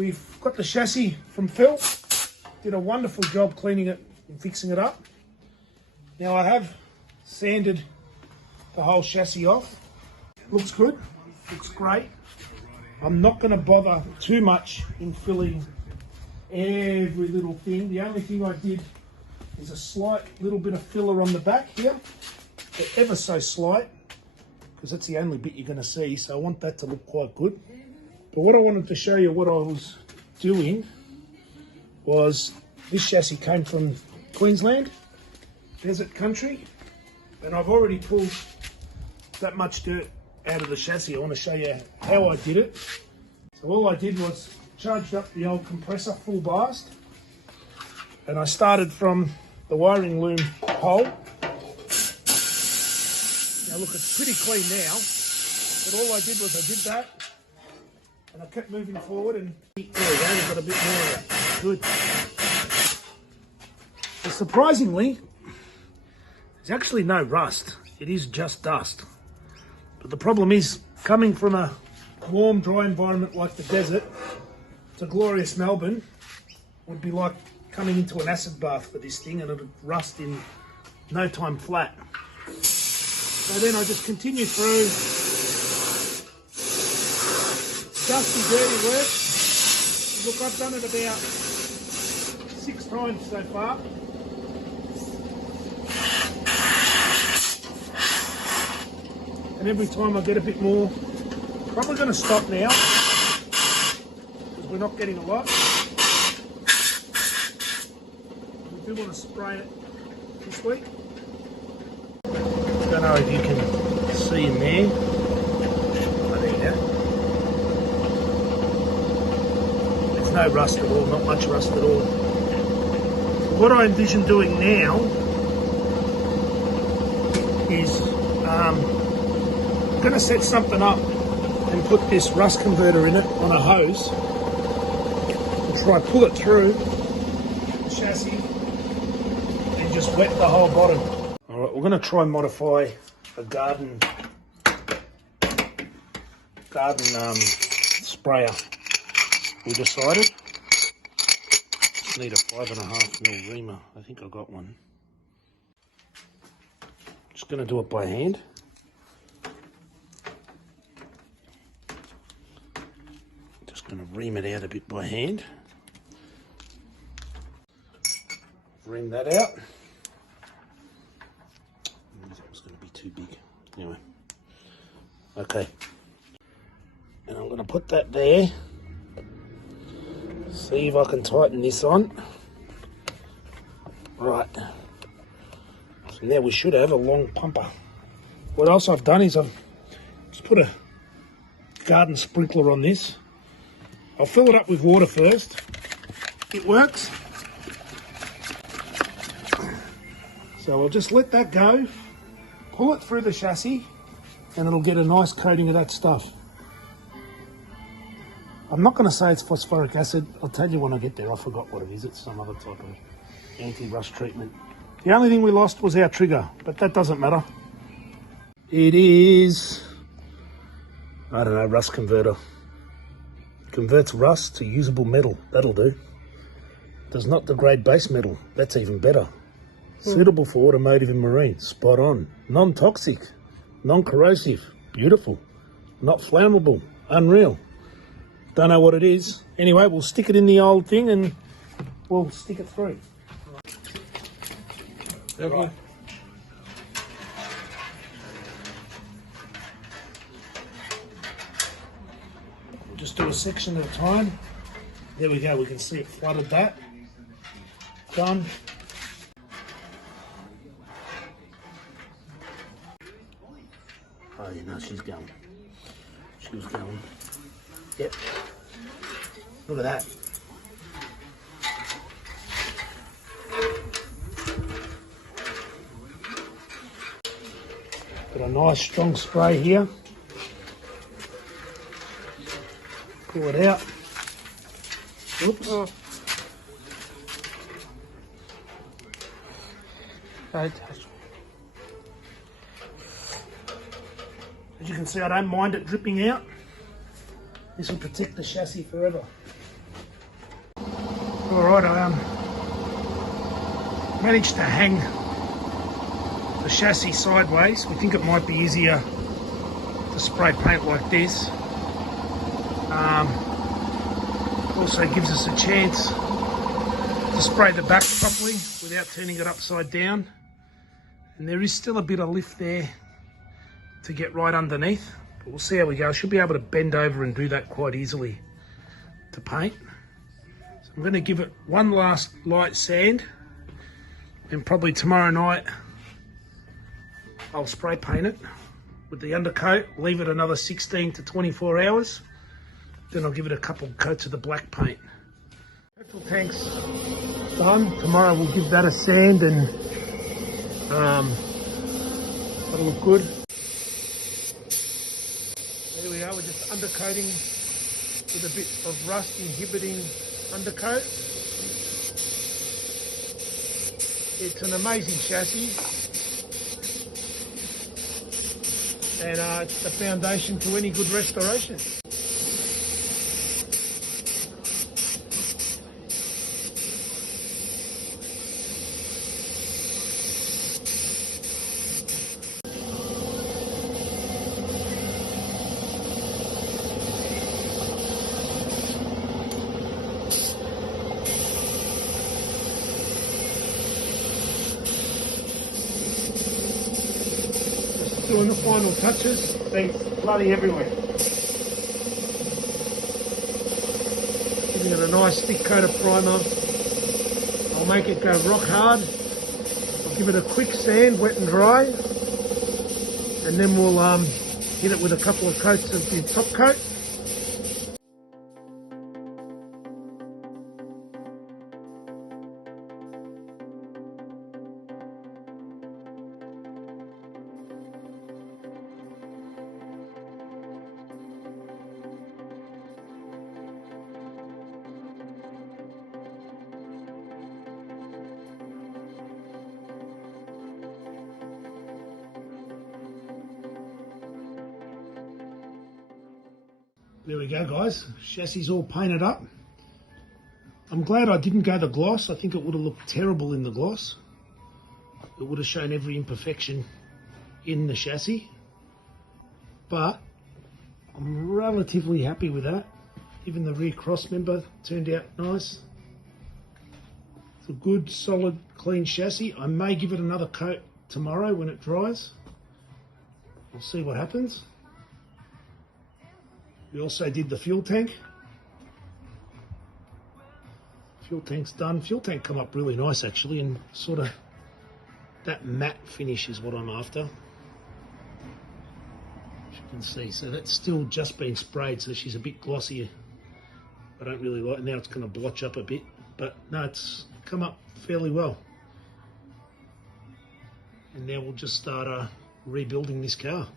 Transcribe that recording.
we've got the chassis from Phil. Did a wonderful job cleaning it and fixing it up. Now I have sanded the whole chassis off. Looks good, looks great. I'm not going to bother too much in filling every little thing. The only thing I did is a slight little bit of filler on the back here, but ever so slight, because that's the only bit you're going to see, so I want that to look quite good. But what I wanted to show you, what I was doing, was this chassis came from Queensland, desert country, and I've already pulled that much dirt out of the chassis. I want to show you how I did it. So all I did was charged up the old compressor full blast, and I started from the wiring loom hole. Now look, it's pretty clean now, but all I did was I did that, and I kept moving forward, and there we go, we've got a bit more of that. Good. But surprisingly, there's actually no rust. It is just dust. But the problem is, coming from a warm, dry environment like the desert to glorious Melbourne would be like coming into an acid bath for this thing, and it would rust in no time flat. So then I just continue through. Dusty, dirty work. Look, I've done it about 6 times so far. And every time I get a bit more. Probably going to stop now, because we're not getting a lot. We do want to spray it this week. I don't know if you can see in there. Oh, there you go. There's no rust at all, not much rust at all. So what I envision doing now is I'm going to set something up and put this rust converter in it on a hose and try pull it through the chassis and just wet the whole bottom. All right, we're going to try and modify a garden sprayer. We decided just need a 5.5mm reamer. I think I got one. Just going to do it by hand. Going to ream it out a bit by hand. Ream that out. That was going to be too big. Anyway. Okay. And I'm going to put that there. See if I can tighten this on. Right. So now we should have a long pumper. What else I've done is I've just put a garden sprinkler on this. I'll fill it up with water first. It works. So I'll just let that go, pull it through the chassis, and it'll get a nice coating of that stuff. I'm not going to say it's phosphoric acid. I'll tell you when I get there. I forgot what it is. It's some other type of anti-rust treatment. The only thing we lost was our trigger, but that doesn't matter. It is, I don't know, rust converter. Converts rust to usable metal. That'll do. Does not degrade base metal. That's even better. Suitable for automotive and marine. Spot on. Non-toxic. Non-corrosive. Beautiful. Not flammable. Unreal. Don't know what it is. Anyway, we'll stick it in the old thing and we'll stick it through. Right. Just do a section at a time. There we go, we can see it flooded that. Done. Oh, you know, she's going. She was going. Yep. Look at that. Got a nice strong spray here. Pull it out. Oops. Oh. As you can see, I don't mind it dripping out. This will protect the chassis forever. Alright, I managed to hang the chassis sideways. We think it might be easier to spray paint like this. Also gives us a chance to spray the back properly without turning it upside down. And there is still a bit of lift there to get right underneath, but we'll see how we go. I should be able to bend over and do that quite easily to paint. So I'm going to give it one last light sand, and probably tomorrow night I'll spray paint it with the undercoat, leave it another 16 to 24 hours. Then I'll give it a couple of coats of the black paint. Petrol tank's done. Tomorrow we'll give that a sand and that'll look good. There we are, we're just undercoating with a bit of rust inhibiting undercoat. It's an amazing chassis, and it's the foundation to any good restoration. Doing the final touches, been bloody everywhere. Giving it a nice thick coat of primer. I'll make it go rock hard. I'll give it a quick sand, wet and dry, and then we'll hit it with a couple of coats of the top coat. There we go, guys. Chassis all painted up. I'm glad I didn't go the gloss. I think it would have looked terrible in the gloss. It would have shown every imperfection in the chassis. But I'm relatively happy with that. Even the rear cross member turned out nice. It's a good, solid, clean chassis. I may give it another coat tomorrow when it dries. We'll see what happens. We also did the fuel tank. Fuel tank's done. Fuel tank come up really nice actually, and sort of that matte finish is what I'm after. As you can see, so that's still just been sprayed, so she's a bit glossier. I don't really like it. Now it's going to blotch up a bit, but no, it's come up fairly well. And now we'll just start rebuilding this car.